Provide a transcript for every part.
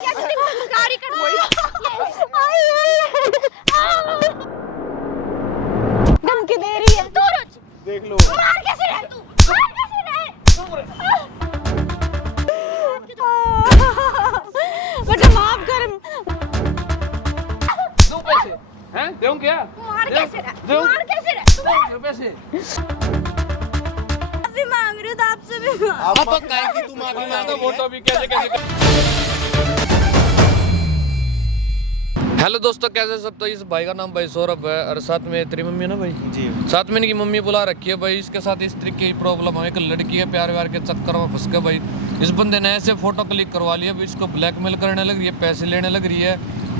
धमकी दे रही है। देख लो। मार कैसे रहे तू? मार कैसे रहे? बेटा माफ कर। दो पैसे हैं? दूं क्या? मार कैसे रहे? दूं? मार कैसे रहे? दो पैसे। अभी मांग रही हूँ तो आपसे भी मांग। आप काहे की तू माफी मांगो? फोटो भी कैसे कैसे हेलो दोस्तों, कैसे सब? तो इस भाई का नाम भाई सौरभ है और साथ में तेरी मम्मी है ना भाई जी। साथ में इनकी मम्मी बुला रखी है भाई। इसके साथ इस तरीके की प्रॉब्लम है, एक लड़की है प्यार व्यार के चक्कर में फंस के भाई इस बंदे ने ऐसे फोटो क्लिक करवा लिया भाई, इसको ब्लैकमेल करने लग रही है, पैसे लेने लग रही है,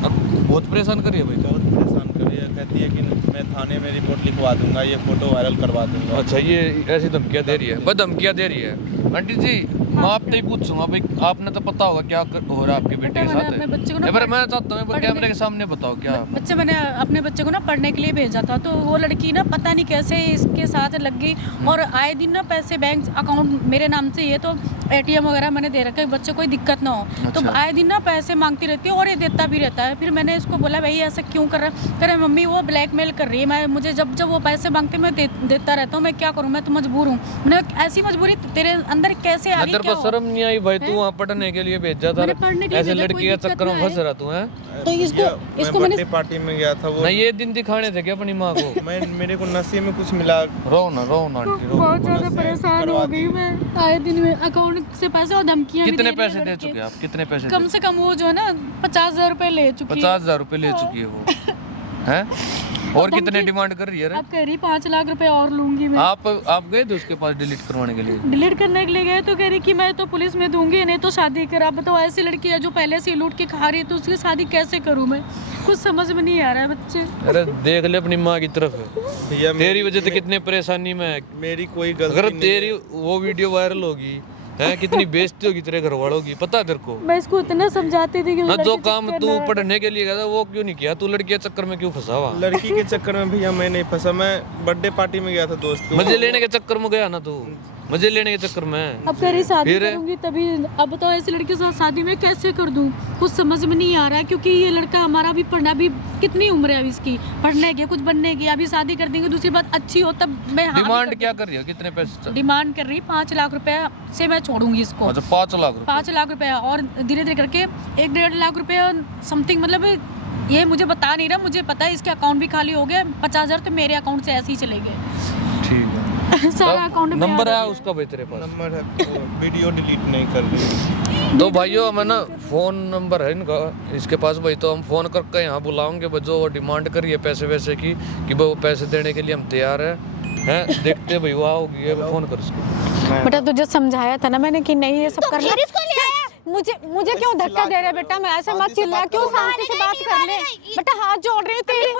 अब बहुत परेशान कर रही है भाई। बहुत परेशान कर रही है, कहती है कि मैं थाने में रिपोर्ट लिखवा दूंगा, ये फोटो वायरल करवा दूंगा। अच्छा, ये ऐसी धमकियाँ दे रही है भाई, धमकियाँ दे रही है। आंटी जी मैं आपसे ही पूछूंगा भाई, आपने तो पता होगा क्या हो रहा है आपके बेटे के साथ? अपने बच्चे को ना मैं चाहता हूँ कैमरे के सामने बताओ क्या मैंने अपने बच्चे को ना पढ़ने के लिए भेजा था, तो वो लड़की ना पता नहीं कैसे इसके साथ लग गई और आए दिन ना पैसे बैंक अकाउंट मेरे नाम से ये तो ATM वगैरह मैंने दे रखा है, बच्चे कोई दिक्कत ना हो। तो आए दिन ना पैसे मांगती रहती है और ये देता भी रहता है। फिर मैंने इसको बोला भाई ऐसा क्यों कर रहा है? कह रहे मम्मी वो ब्लैकमेल कर रही है, मैं मुझे जब वो पैसे मांगते मैं देता रहता हूँ, मैं क्या करूँ, मैं तो मजबूर हूँ। मैंने ऐसी मजबूरी तेरे अंदर कैसे आ गई? तेरे को शर्म नहीं आई भाई? तू वहाँ पढ़ने के लिए भेजा था, ऐसे लड़की के चक्कर में फंस रहा तू है? तो इसको मैंने पार्टी में गया था वो नहीं, ये दिन दिखाने थे क्या अपनी माँ को? मेरे को नशे में कुछ मिला। रो ना आंटी, रो। बहुत ज्यादा परेशान हो गई मैं। आए दिन में अकाउंट से पैसे और धमकियां भी कितने दे रही है पैसे दे लड़के। चुके आप? कितने पैसे? कम से कम वो जो है ना 50,000 रुपए ले चुकी है। 50,000 रुपए ले चुकी है वो हैं? और कितने डिमांड कर रही है? अब कह रही 5 लाख रुपए और लूंगी मैं। आप गए थे उसके पास डिलीट करवाने के लिए? डिलीट करने के लिए गए तो कह रही कि मैं तो पुलिस में दूंगी, नहीं तो शादी कर। अब तो ऐसी लड़की है जो पहले से लूट के खा रही है, तो उसकी शादी कैसे करूं मैं? कुछ समझ में नहीं आ रहा है बच्चे। अरे देख ले अपनी माँ की तरफ, भैया तेरी वजह से कितने परेशानी में है। मेरी कोई गलती अगर नहीं तेरी वो वीडियो वायरल होगी है, कितनी बेइज्जती होगी तेरे घर वालों की, पता है तेरे को? मैं इसको इतना समझाती थी कि ना जो काम तू पढ़ने के लिए गया था वो क्यों नहीं किया? तू लड़की के चक्कर में क्यों फंसा हुआ? लड़की के चक्कर में भैया मैं नहीं फंसा, मैं बर्थडे पार्टी में गया था दोस्त को। मजे लेने के चक्कर में गया ना तू? मजे लेने के चक्कर में अब कह रही शादी करूंगी तभी। अब तो ऐसी लड़की के साथ शादी में कैसे कर दूं? कुछ समझ में नहीं आ रहा है, क्योंकि ये लड़का हमारा भी पढ़ना, भी कितनी उम्र है अभी इसकी, पढ़ने की कुछ बनने की। अभी शादी कर देंगे, दूसरी बात अच्छी हो तब मैं। डिमांड क्या कर रही है? कितने पैसे डिमांड कर रही 5 लाख रुपए से मैं छोड़ूंगी इसको। अच्छा 5 लाख रुपए? 5 लाख रुपए और धीरे धीरे करके 1-1.5 लाख रुपए समथिंग, मतलब ये मुझे बता नहीं रहा, मुझे पता है इसके अकाउंट भी खाली हो गया। 50,000 तो मेरे अकाउंट से ऐसे ही चले गए। ठीक है। सारा अकाउंट नंबर है उसका भाई तेरे पास? नंबर है, वीडियो डिलीट नहीं कर रही। तो भाइयों हमें ना फोन नंबर है इनका इसके पास भाई, तो हम फोन करके यहाँ बुलाओगे जो डिमांड करिए पैसे वैसे की कि वो पैसे देने के लिए हम तैयार हैं। देखते भाई वो आओगी, फोन कर उसको। बेटा तुझे समझाया था ना मैंने कि नहीं ये सब करना। मुझे क्यों धक्का दे रहे बेटा? मैं ऐसे मत चिल्ला, क्यों शांति से बात कर ले बेटा। हाथ जोड़ रही हूँ तेरी,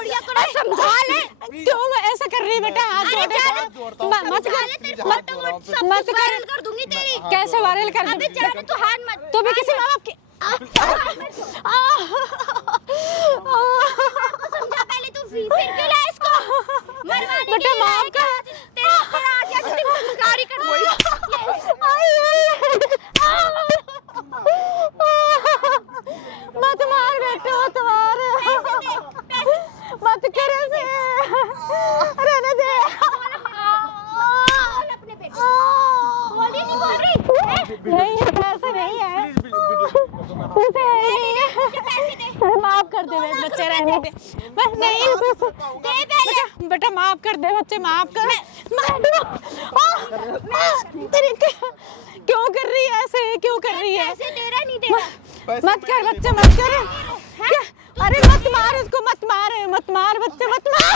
समझा ले। क्यों मैं ऐसा कर रही बेटा? हाथ जोड़ रही मत कर दूंगी तेरी। कैसे वायरल कर दूं? तू हाथ मत, तू भी किसी माँ बाप की समझा पहले तू, फिर क्यों लाया इसको? बेटा माफ कर। मत मार बेटा, मत कर ऐसे, रहने दे। नहीं ऐसा नहीं है, माफ कर दे बच्चे, रहने दे। नहीं बेटा माफ कर दे बच्चे, माफ कर। क्यों कर रही है ऐसे? क्यों कर रही है? मत कर बच्चे, मत कर। अरे मत मार उसको, मत मार बच्चे, मत मार।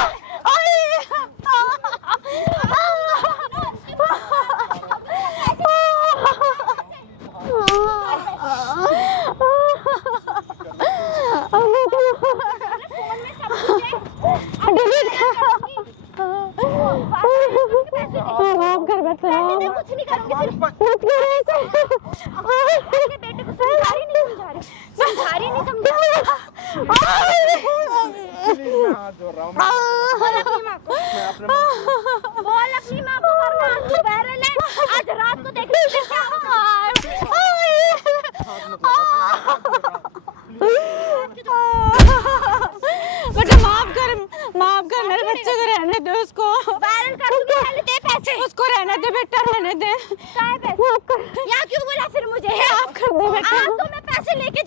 माफ कर बच्चे, कुछ नहीं करूंगी, सिर्फ मत कर ऐसे। बेटे को समझा रही नहीं समझा। बोल अपनी माँ को, वरना वायरल है। आज रात को देख क्या होगा।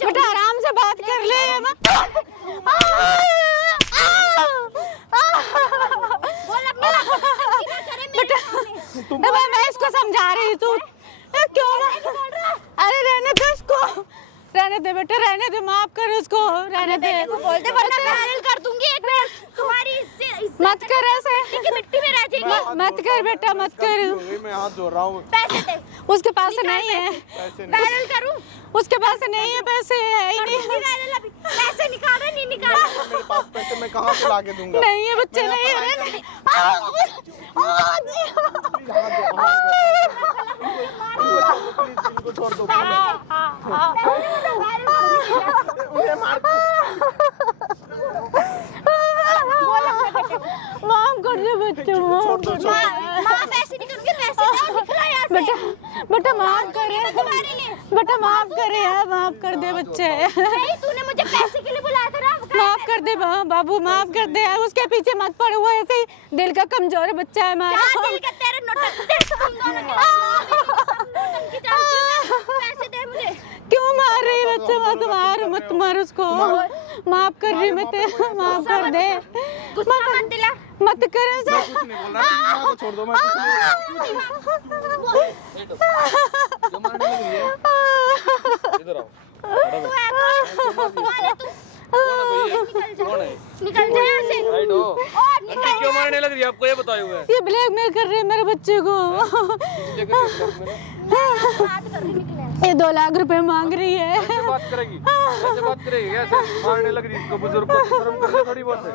बेटा आराम से बात कर ले। बेटा मैं इसको समझा रही तू क्यों? अरे रहने दे उसको, रहने दे बेटा, रहने दे, माफ कर उसको, रहने दे। बोल दे वरना वायरल कर दूंगी एक बार तुम्हारी मत कर ऐसे, मिट्टी में रह जाएगी। मत कर बेटा, मत कर। मैं हाथ जोड़ रहा हूँ। पैसे दे, उसके पास नहीं है, वायरल करूं? उसके पास नहीं है, पैसे है ही नहीं। पैसे निकाल रहे नहीं निकाल रहे? मेरे पास पैसे मैं कहाँ से लाके दूंगा? नहीं है बच्चे, नहीं है। इनको छोड़ दो। माफ कर दे बच्चों, माफ कर दे। माँ पैसे नहीं करूंगी, पैसे दे, निकलो यहाँ से। बेटा बेटा माफ करे, तुम्हारे लिए बेटा माफ करे यार, माफ कर दे बच्चे। नहीं, तूने मुझे पैसे के लिए बुलाया था ना। माफ कर दे बाबू, माफ कर दे यार, उसके पीछे मत पड़। वो ऐसे ही दिल का कमजोर बच्चा है हमारा। क्या दिल का तेरे नोटंकी तुम दोनों के नोटंकी चलती है। पैसे दे मुझे। क्यों मार रही है बच्चे? मत मार उसको, माफ कर रही मैं ते, माफ कर दे। गुस्सा मत दिला। मत कर ऐसा। कुछ नहीं बोल रहा, माँ को छोड़ दो। मैं कुछ नहीं। जो मारने लग रही है, इधर आओ। निकल जा यहाँ से। राइट हो। और आंटी क्यों मारने लग रही है आपको, ये बताए हुए? ये ब्लैकमेल कर रहे हैं मेरे बच्चे को। बात कर रही निकले। ये 2 लाख रुपए मांग रही है। ऐसे बात करेगी, ऐसे बात करेगी, ऐसे मारने लग रही है इसको। बुजुर्ग को शर्म कर ले थोड़ी बहुत है।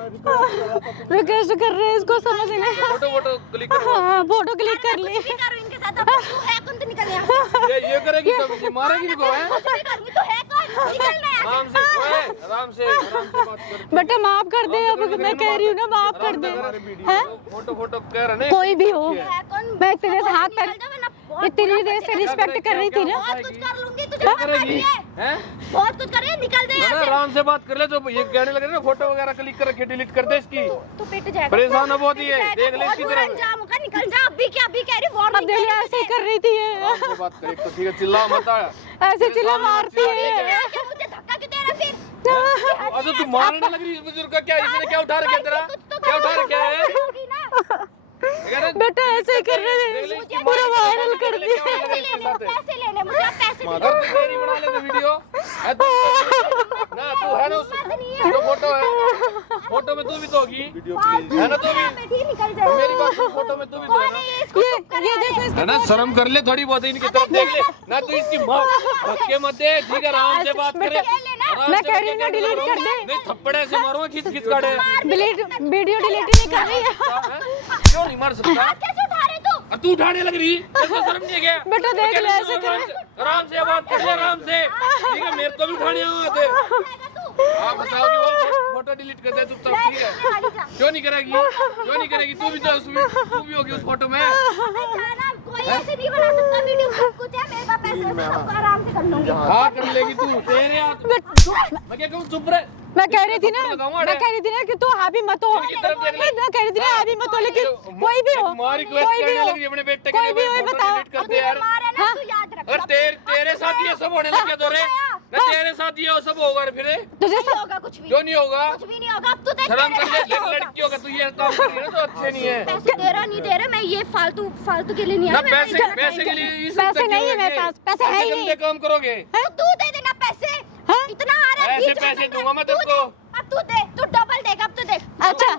रिक्वेस्ट कर रहे हैं इसको, समझ नहीं। फोटो क्लिक करो। हाँ फोटो क्लिक कर ली। कुछ भी करो इनके साथ। अब तू है कौन? तो निकल यहाँ से। ये करेगी सब, ये मारेगी इनको है। कुछ भी करूंगी तो है कौन? निकलना यहाँ आराम से ओए, आराम से बात कर। बेटा माफ कर दे, अब मैं कह रही हूँ ना, माफ कर दे। हैं? फोटो कह रहे हैं। कोई भी हो, से। है कौन? मैं तेरे से हाथ निकल पैर जा, वरना बहुत इतनी देर से रिस्पेक्ट कर रही थी ना। बहुत कुछ कर लूंगी तुझे। क्या पता करेगी? नहीं है। हैं? बहुत कुछ करे। निकल दे यहाँ से। आराम से बात कर ले। जो ये कहने लग रहे ना फोटो वगैरह क्लिक करके डिलीट कर दे इसकी। तू पिट जाएगा। परेशान अब होती है, देख ले इसकी तरफ। अंजाम होगा, निकल जा। अभी क्या, अभी कह रही अब वार्निंग देख ले, ऐसे ही कर रही थी ये। आराम से बात कर, एक तो ठीक है, चिल्ला मत आ। ऐसे चिल्ला मारती है। मुझे धक्का क्यों दे रहा फिर? अच्छा तू मारने लग रही है बुजुर्ग का? क्या इसने क्या उठा रखा है तेरा? क्या उठा रखा है? होगी ना। बेटा ऐसे ही कर रहे थे, पूरा वायरल कर दिया। पैसे लेने मुझे, पैसे मगर तू तेरी बना ले वीडियो है तू ना, तू है ना उस जो फोटो है, फोटो में तू भी तो होगी है ना, तू भी निकल जाए। मेरी बात सुन, फोटो में तू भी तो है ना। ये देखो है ना, शर्म कर ले थोड़ी बहुत, इनकी तरफ देख ले ना, तू इसकी माँ धक्के मत दे, ठीक है? आराम से बात करे। मैं कह रही हूँ ना, डिलीट कर दे। नहीं थप्पड़े से मारूंगा, खींच काटे। वीडियो डिलीट नहीं कर रही है। क्यों नहीं मार सकता? कैसे उठा रहे तू? तू उठाने लग रही, तेरे को शर्म नहीं है क्या? बेटा देख ले, ऐसे कर। आराम से बात कर ले, आराम से, ठीक है? मेरे को भी उठाने आते। आप बताओगी वो फोटो डिलीट कर दे चुपचाप, ठीक है? क्यों नहीं करेगी? क्यों नहीं करेगी? तू भी तो उसमें, तू भी होगी उस फोटो में। कोई ऐसे नहीं बना सकता वीडियो। सब कुछ है मेरे पास, पैसे सब आराम से कर लूंगी। हाँ कर लेगी तू, तेरे हाथ। मैं क्या कहूँ, चुप रहे। मैं कह रही थी ना कि तू हावी मत हो। मैं कह रही थी ना हावी मत हो, लेकिन कोई भी हो, हमारी रिक्वेस्ट करने लगी अपने बेटे के लिए, फोटो डिलीट कर दे यार। मारा तू याद रख। अगर तेरे साथ ये सब होने लग गया तो रे, ना तेरे साथ ये सब होगा फिर? तुझे नहीं होगा कुछ भी। क्यों नहीं होगा? कुछ भी नहीं होगा। अब तू देख शर्म कर ले, लड़की होगा तू ये काम कर रही है ना, तो अच्छे नहीं है पैसे दे रहा नहीं दे रहा। मैं ये फालतू के लिए नहीं ना। आई। पैसे के लिए ये सब पैसे नहीं है मेरे पास, पैसे है ही नहीं। काम करोगे तो तू दे देना पैसे। इतना आ रहा है। ऐसे पैसे दूंगा मैं तेरे को। अब तू दे, तू डबल देगा। अब तू देख। अच्छा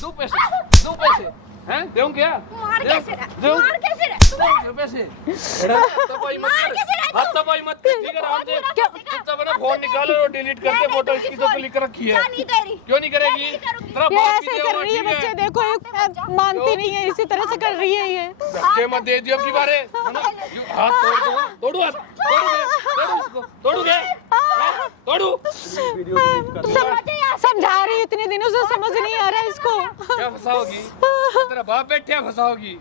दो पैसे हैं? देऊं क्या? मार कैसे रहा? देऊं? मार कैसे रहा? पैसे हाथापाई मत कर, हाथापाई मत कर, ठीक है? आराम से चुपचाप अपना फोन निकालो और डिलीट करके फोटो इसकी जो क्लिक रखी है। नहीं दे रही। क्यों नहीं करेगी? तेरा ये बाप ऐसे भी कर रही है बच्चे, देखो ये मानती नहीं है, इसी तरह से कर रही है ये। धक्के मत दे दियो की बारे, है ना? हाथ तोड़ दूंगा, तोड़ू हाथ, तोड़ू तोड़ू। समझा रही इतने दिनों से, समझ नहीं आ रहा है इसको। क्या फंसाओगी? तेरा बाप बैठे फंसाओगी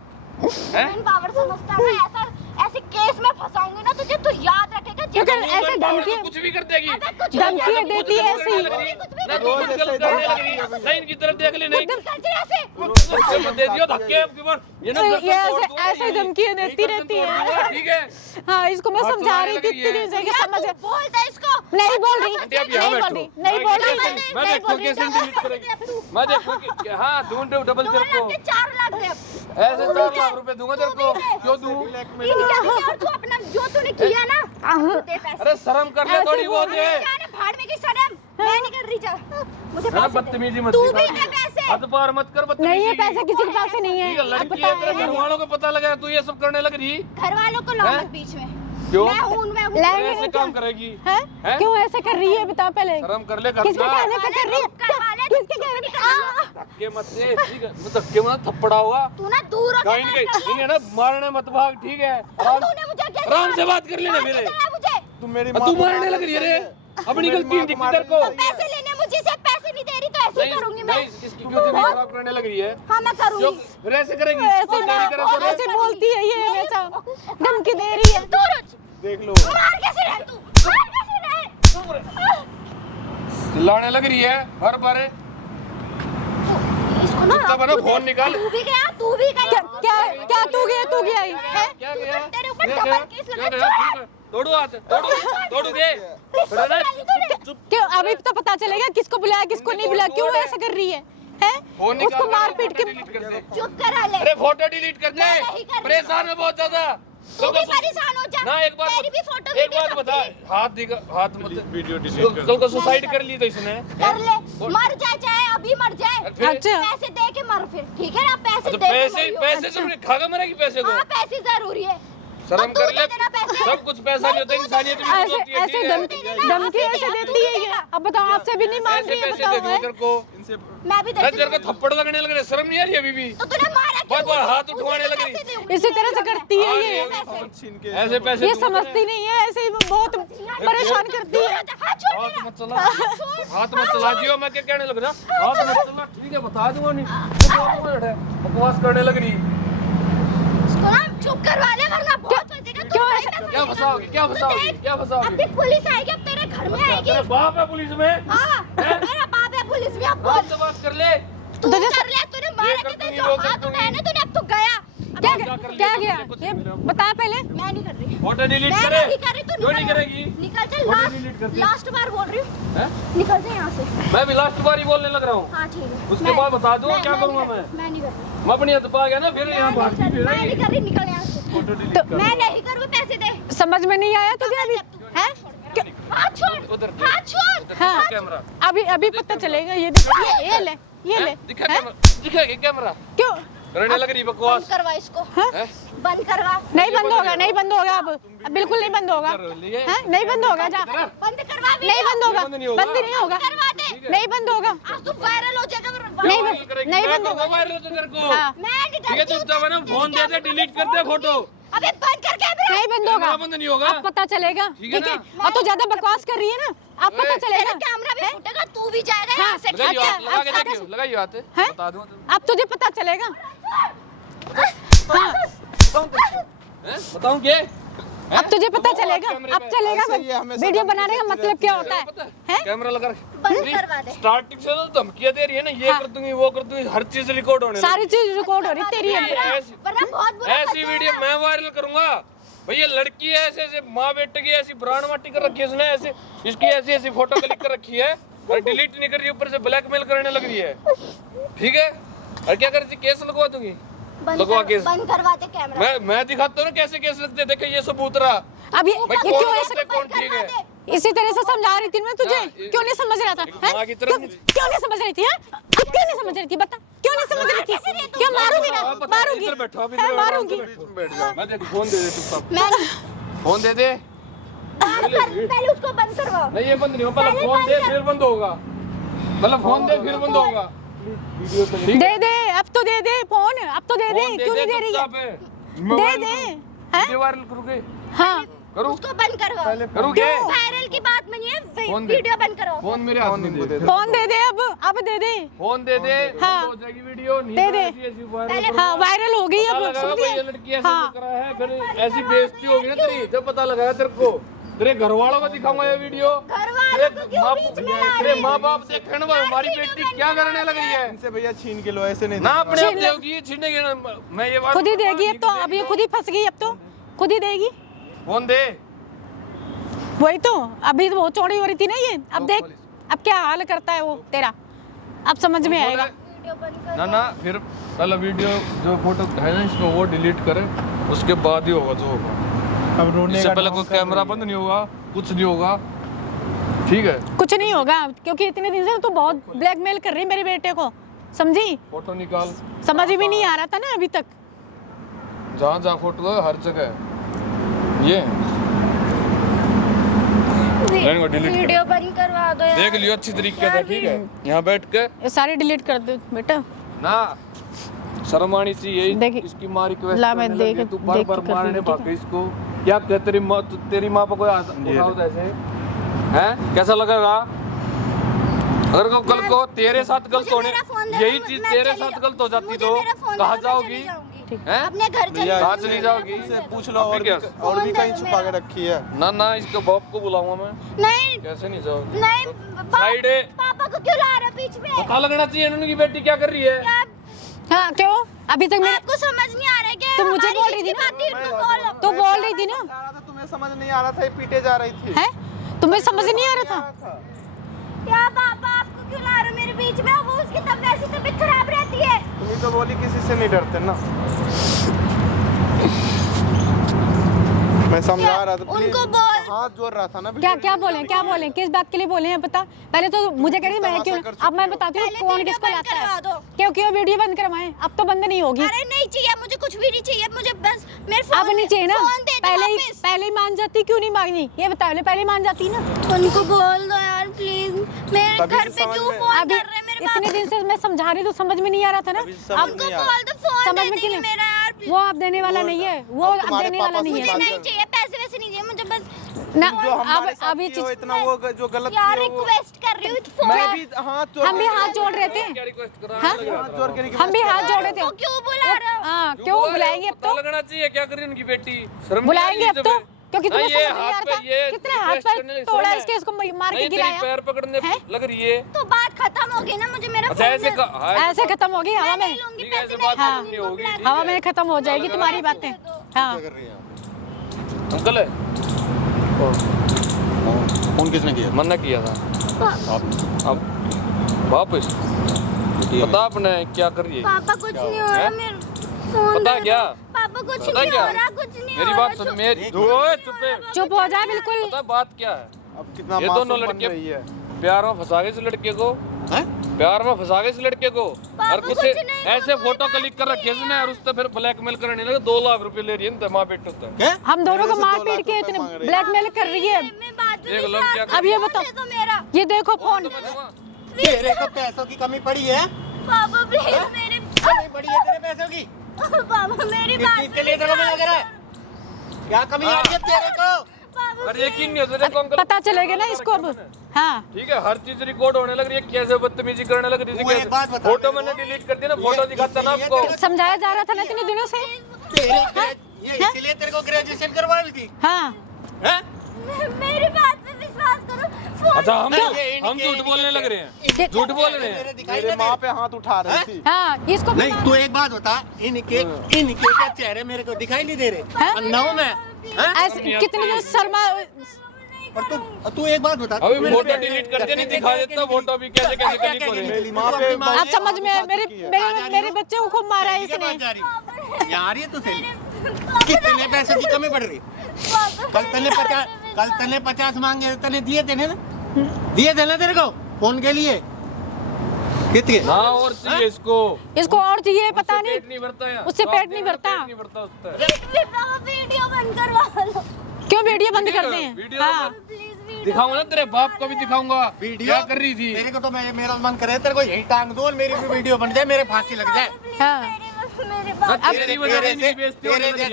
हैं? पावर समझता है। ऐसा ऐसे केस में फंसाऊंगी ना तुझे, तू याद रखेगा। लेकिन ऐसे धमकी कुछ भी कर देगी, धमकी देती है ऐसी। ना दो निकल करने लग रही, नहीं इनकी तरफ देख ले, नहीं निकल जा यहाँ से। धक्के मत दे दियो, धक्के अब की बार ये ना ये ऐसे धमकी देती रहती है। ठीक है? हाँ इसको मैं समझा रही थी इतने दिन से कि समझ। बोलता है इसको नहीं बोल रही, आंटी आप यहाँ बैठो। नहीं बोल रही, मैं देखो कैसे डिलीट करेगी। मैं देखो कि हाँ ढूंढ डबल तेरे को 4 लाख दे। ऐसे 4 लाख रुपए दूंगा तेरे को। क्यों दूं? और तू अपना जो तूने किया ना तू दे पैसे। अरे शर्म कर ले थोड़ी बहुत है। जाने भाड़ में की शर्म मैं नहीं कर रही। जा मुझे हाँ, पैसे दे। बदतमीजी मत तू कर। भी दे पैसे। हद पार मत कर बदतमीजी। नहीं है पैसे, किसी के पास से नहीं ठीक है, है। लड़की है तेरे घर वालों को पता लगा तू ये सब करने लग रही। घर वालों को लो मत बीच में। क्यों? मैं हूं ऐसे काम करेगी? हैं? हैं? क्यों ऐसे कर रही है बता पहले। शर्म कर ले घर किसके का। कहने पे कर रही है? किसके कहने पे? धक्के मत दे, ठीक है? धक्के मत थप्पड़ा होगा। तू ना दूर हो गाइन गई, ठीक है ना? मारने मत भाग, ठीक है? तूने मुझे क्या आराम से बात कर लेना मेरे। मुझे तुम मेरी तू मारने लग रही है रे। अपनी गलती नहीं दिखती तेरे को। पैसे लेने मुझे से पैसे नहीं दे रही तो ऐसे ही करूंगी मैं। इसकी क्यों दिमाग खराब करने लग रही है? हाँ मैं जो करूंगी। फिर ऐसे करेगी। ऐसे तेरी तरह तो ऐसे बोलती है ये हमेशा, धमकी दे रही है। तू रुक। देख लो मार कैसे रहे तू? मार कैसे रहे? चिल्लाने लग रही है हर बारे। इसको ना चुपचाप बनो, फोन निकाल। तू भी गया तू भी गया। क्या क्या तू गया ही है? क्या गया? तेरे ऊपर क्या डबल गया? केस क्या लगा। गया? ठीक है। तोड़ो हाथ, तोड़ो दे। चुप क्यों अभी तो पता चलेगा किसको बुलाया किसको नहीं बुलाया, क्यों ऐसा कर रही है? हैं? फोन निकाल, उसको मार पीट के डिलीट कर दे। चुप करा ले। अरे फोटो डिलीट कर दे। मैं नहीं कर रही। परेशान है बहुत ज्यादा। तू भी परेशान हो जा। ना एक बात तेरी भी फोटो एक बात बता, हाथ दिखा, हाथ मत। वीडियो डिलीट कर कल को सुसाइड कर ली तो इसने। कर ले। मर जाए चाहे अभी मर जाए। फिर? अच्छा पैसे दे के मर फिर ठीक है ना। पैसे तो दे के पैसे मरियो। पैसे तुमने खागा मरेगी पैसे को। हाँ पैसे जरूरी है। शर्म तो तू कर दे ले। देना पैसे। सब कुछ पैसा नहीं होता, इंसानियत भी ऐसे होती है, ऐसे ठीक है? धमकी ऐसे देती है ये। अब बताओ आपसे भी नहीं मान ऐसे रही है, पैसे बताओ दे दूं है? तेरे को। इनसे मैं भी तेरे देती को थप्पड़ लगने लग रहे, शर्म नहीं आ रही अभी भी? तो तूने मारा क्यों? बार-बार हाथ उठवाने लग रही। पैसे दे। इसी तरह से करती है ये। छीन के ऐसे पैसे ये दूंगा समझती नहीं है, ऐसे ही बहुत परेशान करती है। हाथ छोड़ हाथ मेरा। मत चला, हाथ मत चला दियो। मैं क्या कहने लग रहा? हाथ मत चला, ठीक है बता दूंगा नहीं। बकवास करने लग रही। इसको ना चुप करवा ले वरना बहुत फंसेगा। क्यों तू ऐसा- सही में क्या फंसाओगी? क्या फंसाओगी? क्या फंसाओगी? अभी पुलिस आएगी अब तेरे घर में आएगी। तेरा बाप है पुलिस में। हाँ मेरा बाप है पुलिस में। अब बाप से बात कर ले। तू तुझे कर ले। तूने मारा कर कि तेरे दूंगी, जो वो कर हाथ उठाए दूंगी। ना तूने अब तो गया। अब क्या क्या कर क्या लिया? गया कुछ ये नहीं मिला। बता पहले। मैं नहीं कर रही। फोटो डिलीट मैं करे। नहीं कर रही। तू क्यों नहीं निकल। करेगी? निकल चल। फोटो डिलीट कर दे। लास्ट बार बोल रही हूँ। हैं? निकल जा यहाँ से। मैं भी लास्ट बार ही बोलने लग रहा हूँ। हाँ ठीक है। उसके मैं- बाद बता दूँ क्या मैं करूँगा नहीं मैं। कर- मैं नहीं कर रही। मैं अपनी हद पा गया ना, फिर यहाँ भागती मैं फिर नहीं कर रही। निकल यहाँ से। फोटो डिलीट कर। मैं नहीं करूँ। पैसे दे। समझ में नहीं आया तुझे अभी? हैं? हाथ छोड़। उधर दे। हाथ छोड़। हाँ कैमरा अभी पता चलेगा। ये देख, ये ले ये ले। दिखा हैं? कैमरा, दिखा ये कैमरा। क्यों करने लग रही बकवास। बंद करवा इसको। हैं? बंद करवा। नहीं बंद होगा, नहीं बंद होगा अब बिल्कुल नहीं बंद होगा। कर लिए। हैं? नहीं बंद होगा जा। बंद करवा। नहीं बंद होगा, बंद नहीं होगा। बंद नहीं होगा, करवा दे। नहीं बंद होगा। आज तू वायरल हो जाएगा। नहीं क्या बंद- वायरल करेगी? नहीं मैं बंद करूँगा होगा। वायरल तो तेरे को। हाँ मैं नहीं ठीक है चुपचाप है ना, फोन दे दे, डिलीट कर दे फोटो। अबे बंद कर कैमरा। नहीं बंद कैमरा होगा। बंद नहीं होगा। अब पता चलेगा ठीक है ठीक है। ना? अब तो ज्यादा बकवास कर रही है ना, अब पता अरे, चलेगा। तेरा कैमरा भी फूटेगा। तू भी जाएगा यहाँ से। लगाइए अच्छा, हाथ, लगा के अच्छा, देखिए, लगाइए हाथ। हैं? बता दूँ अब तुझे पता चलेगा। हाँ बताऊँ क्या? अब तुझे पता चलेगा। कैमरे अब पे। चलेगा ऐसे ही हमेशा वीडियो धमकी बनाने का देती मतलब क्या रहती होता है? पता हैं? कैमरा लगा बंद करवा दे। स्टार्टिंग से तो धमकियां दे रही है ना, ये हाँ। कर दूंगी वो कर दूंगी, हर चीज रिकॉर्ड होने सारी चीज रिकॉर्ड हो रही तेरी अब। ऐसी वरना बहुत बुरा ऐसी वीडियो मैं वायरल करूंगा। भैया लड़की है ऐसे ऐसे माँ बेटे की ऐसी ब्रांड माटी कर रखी है इसने, ऐसे इसकी ऐसी ऐसी फोटो क्लिक कर रखी है और डिलीट नहीं कर रही, ऊपर से ब्लैकमेल करने लग रही है। ठीक है और क्या कर रही, केस लगवा दूंगी। लगवा केस। बंद करवा दे कैमरा। मैं दिखाता हूँ ना कैसे केस लगते हैं। देखो ये सबूत रहा। अब ये भाई क्यों कौन ऐसा गलत है, कौन ठीक है? इसी तरह से समझा रही थी मैं तुझे। हाँ, ये- क्यों नहीं समझ रहा था? हैं? माँ की तरफ क्यों नहीं समझ रही थी? हैं? अब क्यों नहीं समझ रही थी बता? क्यों नहीं समझ रही थी? क्यों मारूंगी ना? मारूंगी। इधर बैठो, अब हैं, इधर मारूंगी। बैठ जाओ मैं देख फोन दे दे चुपचाप, मैं फोन दे दे। पहले उसको बंद करवाओ। नहीं ये बंद नहीं होगा, पहले फोन दे फिर बंद होगा। मतलब फोन दे फिर बंद होगा। दे दे अब तो दे दे फोन, अब तो दे दे। क्यों नहीं दे रही है? दे दे। हैं? ये वायरल करोगे? हाँ करूँ? उसको बंद करवाओ। करोगे? वायरल की बात नहीं है। फोन दे। वीडियो बंद करो। फोन मेरे हाथ में दे। फोन दे दे अब दे दे। फोन दे दे, हाँ। हो जाएगी वीडियो। नहीं दे तो दे। ऐसी ऐसी वायरल पहले- करूंगा। हाँ वायरल हो गई पता अब, लगा सुन भाई ये लिया? लड़की ऐसे हाँ। करा है, फिर ऐसी बेइज्जती होगी ना तेरी, जब पता लगा तेरे को। तेरे घर वालों को दिखाऊंगा ये वीडियो। घर वालों को क्यों बीच में ला तेरे रही है? माँ बाप देखे ना भाई, हमारी बेटी क्या करने लग रही है। इनसे भैया छीन के लो, ऐसे नहीं ना अपने आप छीन लो। देगी, छीनेगी ना। मैं ये बात खुद ही देगी अब तो। अब ये खुद ही फंस गई, अब तो खुद ही देगी। फोन दे। वही तो, अभी तो बहुत चौड़ी हो रही थी ना ये, अब देख अब क्या हाल करता है वो तेरा, अब समझ में आएगा। वीडियो बंद कर। ना फिर पहले वीडियो जो फोटो है ना इसमें वो डिलीट करें, उसके बाद ही होगा जो होगा। अब रोने इससे का पहले ढोंग कोई कर कैमरा रही है। बंद नहीं होगा, कुछ नहीं होगा, ठीक है। कुछ नहीं होगा क्योंकि इतने दिन से तो बहुत ब्लैकमेल कर रही मेरे बेटे को, समझी? फोटो निकाल, समझ भी नहीं आ रहा था ना अभी तक। जहाँ जहाँ फोटो है हर जगह ये इनको डिलीट कर। वीडियो बंद करवा दो यार। देख लियो अच्छी तरीके से, ठीक है। यहाँ बैठ के ये सारे डिलीट कर दो बेटा। ना शर्म आनी चाहिए, देख, इसकी माँ रिक्वेस्ट ला मैं देख तू बार देख बार के कर मारने दूंगी, ठीक भाग इसको। क्या कह तेरी माँ पर कोई उठाओ ऐसे हैं, कैसा लगेगा? अगर कल को तेरे साथ गलत मुझे होने, मेरा फोन दे दो, यही चीज मैं तेरे चली साथ गलत हो जाती मुझे तो मेरा फोन दे कहाँ दो, मैं चली जाओगी? जाऊंगी। हैं? अपने घर चली भैया, कहाँ चली जाओगी? इससे पूछ लो, और अभी क्या? भी कहीं छुपा के रखी है। ना इसके बाप को बुलाऊंगा मैं। नहीं कैसे नहीं जाओगी? नहीं साइड है। पापा को क्यों ला रहे हो बीच में? पता लगना चाहिए उनकी बेटी क्या कर रही है। क्या हाँ क्यों? अभी तक मेरे आपको समझ नहीं आ रहा है क्या? तो मुझे हमारी बोल रही थी जिसकी ना। बात थी, उनको बोलो। तो बोल रही थी ना, तुम्हें समझ नहीं आ रहा था, ये पीटे जा रही थी। है तुम्हें समझ नहीं आ रहा था? क्या पापा आपको क्यों ला रहे हो मेरे बीच में? वो उसकी तब वैसी तबीयत खराब रहती है। तुम ही तो बोली किसी से नहीं डरते ना। मैं समझा रहा था, उनको बोल। हाथ जोड़ रहा था ना। क्या बोले किस बात के लिए बोले हैं पता? पहले तो मुझे कह रही मैं क्यों, अब मैं बताती हूँ पहले कौन वीडियो किसको बंद लाता करवा है। दो। क्यों वीडियो बंद करवाएं? अब तो बंद नहीं होगी। अरे नहीं चाहिए मुझे, कुछ भी नहीं चाहिए मुझे, बस मेरे फोन अब नहीं चाहिए ना, फोन दे दो वापस। पहले ही मान जाती, क्यों नहीं मांगनी ये बता, पहले ही मान जाती ना। उनको बोल दो यार प्लीज, मेरे तभी घर से पे समझ क्यों में- फोन अभी कर रहे हैं मेरे इतने पापा? दिन से मैं समझा रही तो समझ में नहीं आ रहा था ना। अभी समझ अब उनको नहीं आ बोल दो फोन समझ दे में क्यों देंगे नहीं? मेरा यार। वो अब देने वाला वो- नहीं है, वो अब अब तुम्हारे देने वाला पापा नहीं से है मुझे बात नहीं कर। चाहिए, पैसे वैसे नहीं चाहिए मुझे, बस ना। जो हमारे अब साथ ये किए हो चीज इतना वो जो गलत यार किए हो वो- रिक्वेस्ट कर रही हूँ फोन। मैं भी हाथ जोड़ हम भी हाथ जोड़ रहे थे, क्या रिक्वेस्ट कर हाँ? हाथ जोड़ के हम भी हाथ जोड़ रहे थे। तो क्यों बुला रहे हो? हाँ क्यों बुलाएंगे अब पता तो, लगना चाहिए क्या कर रही है उनकी बेटी। शर्म नहीं आ बुलाएंगे रही अब तो, तुम्हें? क्योंकि तुम्हें नहीं, ये समझ नहीं आ हाथ रहा पे ये था कितने हाथ request करने पर की तोड़ा शर्म है। इसके, इसको मार के नहीं, तेरी गिराया। पैर पकड़ने हैं? लग रही है। तो बात खत्म हो गई ना, मुझे मेरा अच्छा फोन ऐसे दे दो। ऐसे खत्म होगी हवा में, नहीं लूंगी ठीक है, पैसे, ऐसे बात नहीं नहीं होगी, ठीक हवा है। में खत्म हो जाएगी तुम्हारी बातें। हाँ क्या कर रही है? अंकल है फोन किसने किया? मना किया था। अब वापस पता आपने क्या कर रही है? पापा कुछ नहीं हो रहा, हैं? मेरा फोन पता दे दो। क्या? पापा कुछ पता नहीं क्या? हो रहा, कुछ नहीं मेरी हो बात रहा, सुन, चुप- मेरी ओए चुप है। चुप हो जा बिल्कुल। पता है बात क्या है? अब कितना ये मासूम दोनों बन लड़के रही है। प्यार में फंसा गए इस लड़के को, प्यार में फंसा गए इस लड़के को, और कुछ कुछ नहीं, ऐसे फोटो क्लिक कर रखे इसने और उससे फिर ब्लैकमेल करने लगे। 2 लाख रुपए ले रही है माँ बेटे से। हम दोनों को मेरे से मार 2 पीट लाख के रुपए इतने मांग रही है। ब्लैकमेल कर रही है। मैं बात देख लो क्या कर अब ये फोन बताओ, दे दो मेरा। ये देखो फोन, तेरे को पैसों की कमी पड़ी है? पापा प्लीज मेरे कमी पड़ी है तेरे पैसों की? पापा मेरी किस बात चीज के लिए तेरे को मना करा है? क्या कमी आ रही है तेरे को? पापा अरे यकीन नहीं होता देखो अंकल, पता चलेगा ना इसको अब। हाँ ठीक है हर चीज रिकॉर्ड होने लग रही है। कैसे बदतमीजी करने लग रही वो एक बात है। बता फोटो मेरे मैंने को। डिलीट कर दिया ना, फोटो दिखाता ना आपको। समझाया जा रहा था ना इतने दिनों से। ये इसीलिए तेरे को ग्रेजुएशन करवाई थी? हाँ हैं? मेरी बात पे विश्वास करो। फोन अच्छा हम ये हम इनके- झूठ बोलने लग रहे हैं, इनके- झूठ बोल रहे हैं। मेरे दिखाई मेरे दे माँ पे हाथ उठा रही थी। हाँ इसको नहीं तू एक बात बता, इनके क्या चेहरे मेरे को दिखाई नहीं दे रहे? हैं? अन्नाओं में हैं? ऐसे कितने दिन शर्मा। और तू एक बात बता, अभी फोटो डिलीट कर दिया, नहीं दिखा देता फोटो भी कैसे कैसे क्लिक हो रहे हैं। मेरी माँ पे अब समझ में आया, मेरे बच्चे को खूब मारा है इसने। यार ये तो सही। कितने पैसे की कमी पड़ रही? कल तने 50 मांगे, तने दिए थे ना? दिए थे ना तेरे को फोन के लिए? कितने? ना और चाहिए इसको, इसको और चाहिए पता उससे नहीं, पेट नहीं भरता है, उससे पेट नहीं भरता। पेट नहीं भरता उससे। पापा वीडियो बंद करवा लो क्यों वीडियो बंद कर दें? वीडियो हाँ प्लीज। वीडियो दिखाऊंगा ना, तेरे बाप को भी दिखाऊंगा वीडियो क्या कर रही थी। मेरे को तो मेरा मन करे तेरे को यही टांग दो और मेरी भी वीडियो बन जाए, मेरे फांसी लग जाए। हाँ मेरे बाप तेरी वजह से इनकी बेइज्जती होने लगी है।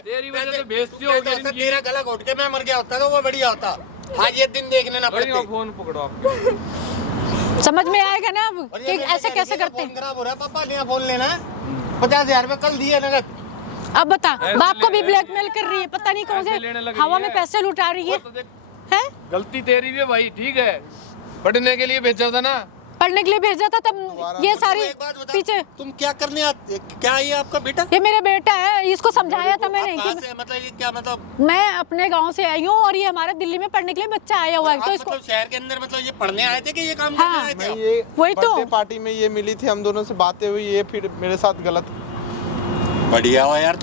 तेरी वजह से बेइज्जती हो गई इनकी। तेरा गला घोट के मैं मर गया होता तो वो बढ़िया होता। आज ये दिन देखने ना बढ़िया, पड़ते। फोन पकड़ो आप। समझ में आएगा ना अब और कि ये ऐसे कैसे करते फोन हैं। खराब हो रहा है, पापा लिया फोन लेना है 50,000 रुपए कल दिए नगद। अब बता, ऐसे बाप को भी ले- ब्लैकमेल कर रही है, पता नहीं कौन ऐसे लेने से लग हवा रही में है। पैसे लुटा रही है, वो तो देख, हैं? गलती तेरी भी है भाई, ठीक है। पढ़ने के लिए भेजा था ना, पढ़ने के लिए भेजा था तब ये सारी एक बात बता, पीछे। तुम क्या करने आते, क्या ये आपका बेटा? ये मेरा बेटा है, इसको समझाया था मैंने आप कहाँ कि से, मतलब ये क्या मतलब? मैं अपने गांव से आई हूँ और ये हमारे दिल्ली में पढ़ने के लिए बच्चा आया हुआ है, आप तो इसको मतलब शहर के अंदर मतलब ये पढ़ने आए थे कि ये काम हाँ। करने आए थे मैं आप? ये वही तो। बर्थडे पार्टी में ये मिली थी, हम दोनों से बातें हुई, ये फिर मेरे साथ गलत। बढ़िया हो यार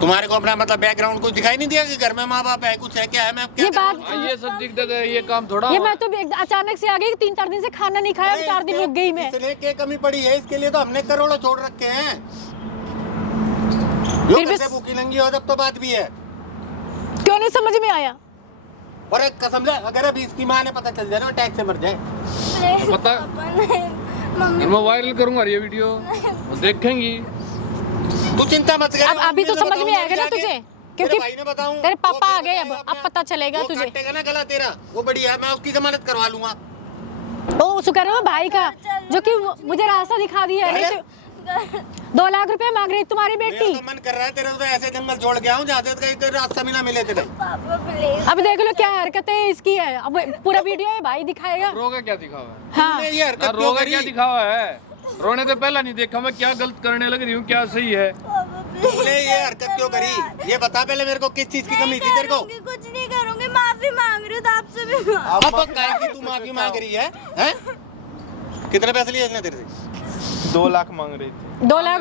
तुम्हारे को अपना मतलब बैकग्राउंड कुछ दिखाई नहीं दिया कि घर में माँ बाप है, कुछ है, क्या है? मैं क्या ये करूं? बात ये सब दिख दे, ये काम थोड़ा ये मैं तो अचानक से आ गई, 3-4 दिन से खाना नहीं खाया, अरे 4 दिन रुक गई मैं। इसलिए क्या कमी पड़ी है? इसके लिए तो हमने करोड़ों छोड़ रखे हैं। फिर भी लोग भूखी नंगी हो तब तो बात भी है। क्यों नहीं समझ में आया? और एक कसम से अगर अभी इसकी माँ ने पता चल जाए ना अटैक से मर जाए। पता मम्मी मैं वायरल करूंगा ये वीडियो, वो देखेंगी। तू चिंता मत कर। अब अभी तो समझ में आएगा ना तुझे, क्योंकि भाई ने बताऊं, तेरे वो पापा आ फिर गए, जाएगा अब अपना- पता चलेगा वो तुझे। काटेगा ना गला तेरा, वो बढ़िया है, मैं उसकी जमानत करवा लूंगा। ओ शुक्र है भाई का, जो कि मुझे रास्ता दिखा दिया है। नहीं तो 2 लाख रुपए मांग रही तुम्हारी मेरा बेटी। तो मन कर रहा है तेरे तो ऐसे जंगल छोड़ गया हूँ जहाँ से कहीं रास्ता भी ना मिले तेरे। पापा प्लीज। अब देख लो क्या हरकतें इसकी है, अब पूरा वीडियो है भाई दिखाएगा। रोगा क्या दिखावा है? हाँ तुमने ये ना हरकत क्यों रोगा करी? क्या दिखावा है? रोने से पहला नहीं देखा मैं क्या गलत करने लग रही हूँ, क्या सही है? पापा प्लीज। तुमने ये हरकत क्यों करी? ये बता पहले मेरे को, किस चीज की कमी थी तेरे को? कुछ नहीं करूंगी, माफी मांग रही हूँ तो आपसे भी। अब तो काय की तू माफी मांग रही है? हैं? कितने पैसे लिए इसने तेरे से? 2 लाख मांग रही थी। 2 लाख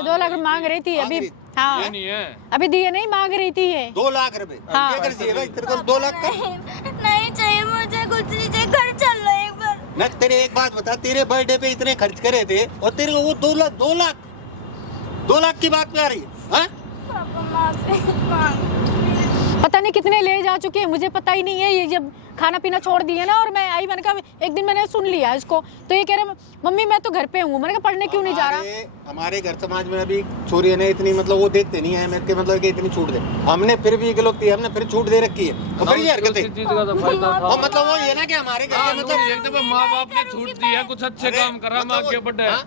दो लाख मांग रही थी अभी। हाँ ये नहीं है। अभी दिए नहीं, मांग रही थी ये। 2 लाख रुपए हाँ। क्या कर चाहिए भाई तेरे को? 2 लाख का? नहीं चाहिए मुझे, कुछ नहीं चाहिए, घर चल लो एक बार। मैं तेरे एक बात बता, तेरे बर्थडे पे इतने खर्च करे थे और तेरे को वो 2 लाख की बात पे आ रही है? हाँ? पापा माफी मांग। पता नहीं कितने ले जा चुके हैं, मुझे पता ही नहीं है। ये जब खाना पीना छोड़ दिया ना और मैं आई, मैंने कहा एक दिन मैंने सुन लिया इसको, तो ये कह रहे मम्मी मैं तो घर पे हूँ। मैंने कहा पढ़ने क्यों नहीं जा रहा? हमारे घर समाज में अभी छोरी ने इतनी मतलब वो देखते नहीं है मैं के मतलब कि इतनी छूट दे, हमने फिर भी गलती है, हमने फिर छूट दे रखी है। तो बड़ी हरकत है। उसी चीज का तो फायदा था। और मतलब वो ये ना कि हमारे घर हाँ, के मतलब एक दफा माँ बाप ने छूट दी है, कुछ अच्छे अरे, काम करा माँ मतलब के वो- बर्थडे, हाँ?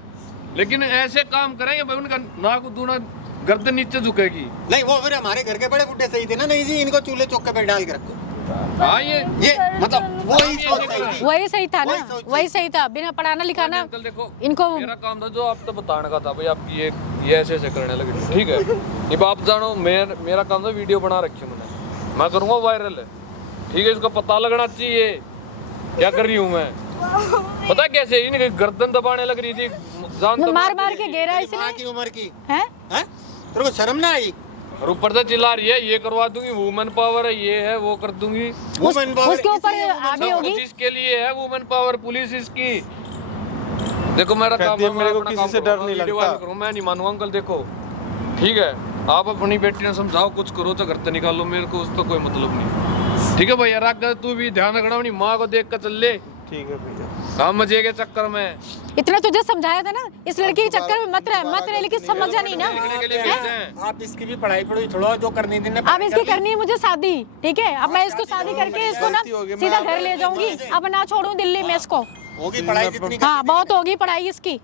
लेकिन ऐसे काम करेंगे भाई उनका नाक दूना गर्दन नीचे झुकेगी। नहीं, वो फिर हमारे घर के बड़े बुड्ढे सही थे ना। नहीं जी, इनको चूल्हे चौके पे डाल के रखो। हाँ ये मतलब वही सोच सही थी। वही सही था ना, वही सोच वही सही था। बिना पढ़ाना लिखाना अंकल देखो इनको मेरा काम था जो आप तो बताने का था भाई, आपकी ये ऐसे ऐसे करने लगे, ठीक है? अब आप जानो मेरा काम था वीडियो बना रखी मैंने, मैं करूँगा वायरल है, ठीक है? इसको पता लगना चाहिए क्या कर रही हूँ मैं। पता कैसे इनकी गर्दन दबाने लग रही थी, जान मार मार के घेरा तेरी माँ इसने की उम्र की है। है? तेरे को शर्म ना आई? और ऊपर से चिल्ला रही है ये करवा दूंगी, वुमेन पावर है, ये है वो कर दूंगी। वुमेन पावर उसके ऊपर इसलिए women आगे power होगी। जिसके लिए है वुमेन पावर, पुलिस इसकी। देखो मेरा काम कहती है, है, मेरे को अपना किसी काम से करूंगा, डर नहीं वीडियो लगता। वायरल करूं, मैं नहीं मानूंगा अंकल। देखो ठीक है, आप अपनी बेटी ने समझाओ, कुछ करो तो घर से निकालो, मेरे को उसका कोई मतलब नहीं, ठीक है भैया? रख तू भी ध्यान रखना, अपनी माँ को देख कर चल ले, ठीक है भैया। काम मजे के चक्कर में इतना तुझे समझाया था ना, इस लड़की के चक्कर में मत रहे, लेकिन समझा नहीं ना। लिखने के लिए भेजे हैं। आप इसकी भी पढ़ाई छोड़ो, जो करनी थी ना अब इसकी करनी है मुझे शादी, ठीक है? अब मैं इसको शादी करके इसको ना सीधा घर ले जाऊंगी, अब ना छोड़ूं दिल्ली में इसको। होगी पढ़ाई जितनी हाँ बहुत होगी पढ़ाई इसकी।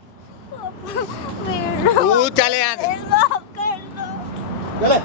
तू चले यहाँ से। माफ कर दो। चले